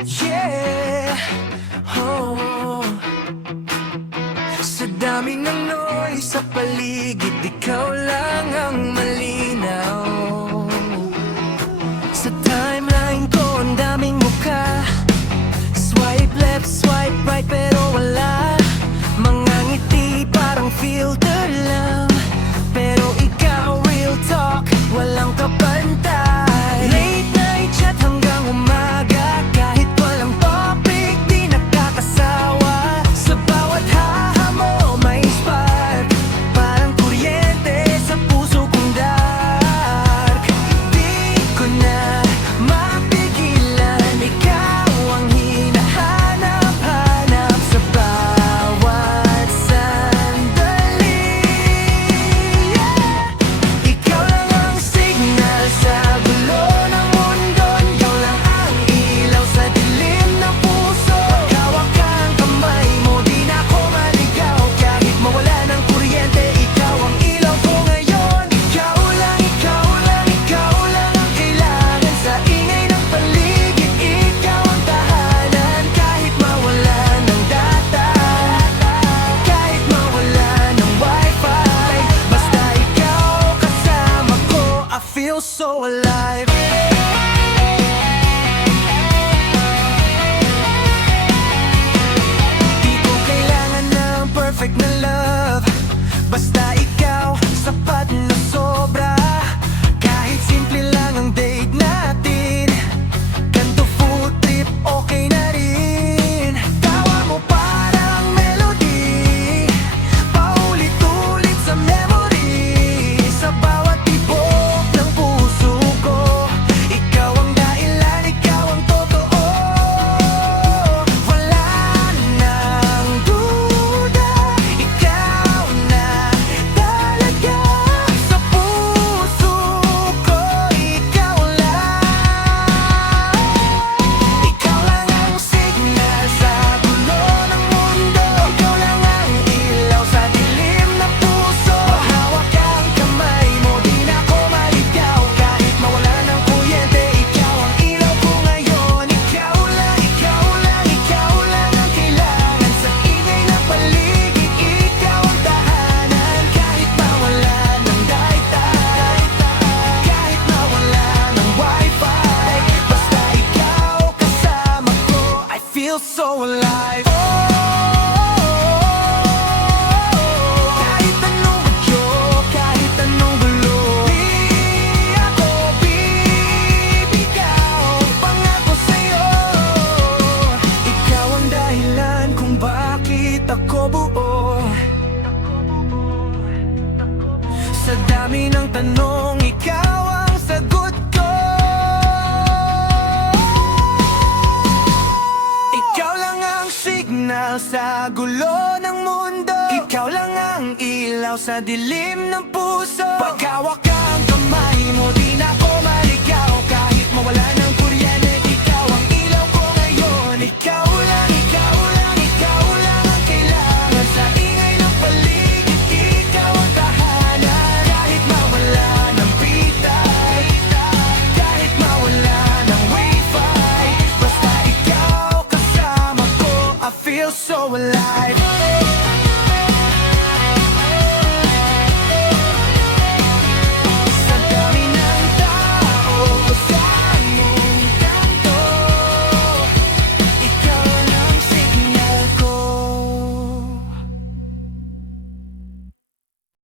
Yeah, oh. Sa dami ng noise sa paligid, ikaw lang ang malinaw. Sa timeline ko, ang daming mukha. Swipe left, swipe right, pero wala. Mga ngiti parang filter lang. Pero ikaw, real talk, walang kapantay. Late night chat hanggang umaga, kahit walang topic, di nakakasawa. Sa bawat haha mo, may spark, parang kuryente sa puso kong dark. Di ko na mapigilan, ikaw ang hinahanap-hanap sa bawat sandali. Yeah. Ikaw lang ang signal sa gulo ng mundo. Ikaw lang ang ilaw sa dilim ng puso. Hawak ang kamay mo, di na ako maligaw. Kahit mawala ng kuryente, ikaw ang ilaw ko ngayon. Ikaw lang, ikaw lang, ikaw lang ang kailangan sa ingay ng paligid. Ikaw ang tahanan kahit mawala ng data, kahit mawala ng wifi. Basta ikaw kasama ko, I feel so alive. Di ko kailangan ng perfect na love, basta ikaw, sapat na sobra. Kahit simple lang ang date natin, ganto food trip, okay na rin. Tawa mo parang melody, paulit-ulit sa memory. Sa bawat tibok ng puso ko, ikaw ang dahilan, ikaw ang totoo. Wala nang duda, ikaw na talaga. Sa puso ko, ikaw lang. Ikaw lang ang signal sa gulo ng mundo. Ikaw lang ang ilaw sa dilim ng puso. Hawak ang kamay mo, di na ako maligaw. Kahit mawala ng kuryente, ikaw ang ilaw ko ngayon. Ikaw lang, ikaw lang, ikaw lang ang kailangan sa ingay ng paligid. Ikaw ang tahanan kahit mawala ng data, kahit mawala ng wifi. Basta ikaw kasama ko, I feel so alive. Kahit anong bagyo, kahit anong gulo, di ako bibigaw. Pangako sa'yo, ikaw ang dahilan kung bakit ako buo. Sa dami ng tanong, ikaw ang sagot ko. Ikaw lang ang signal sa gulo ng mundo. Ikaw lang ang ilaw sa dilim ng puso. Paghawak ang kamay mo, di na ako maligaw. Kahit mawala ng kuryente, ikaw ang ilaw ko ngayon. Ikaw lang, ikaw lang, ikaw lang ang kailangan sa ingay ng paligid. Ikaw ang tahanan kahit mawala ng bitay, kahit mawala ng wifi. Basta ikaw kasama ko, I feel so alive.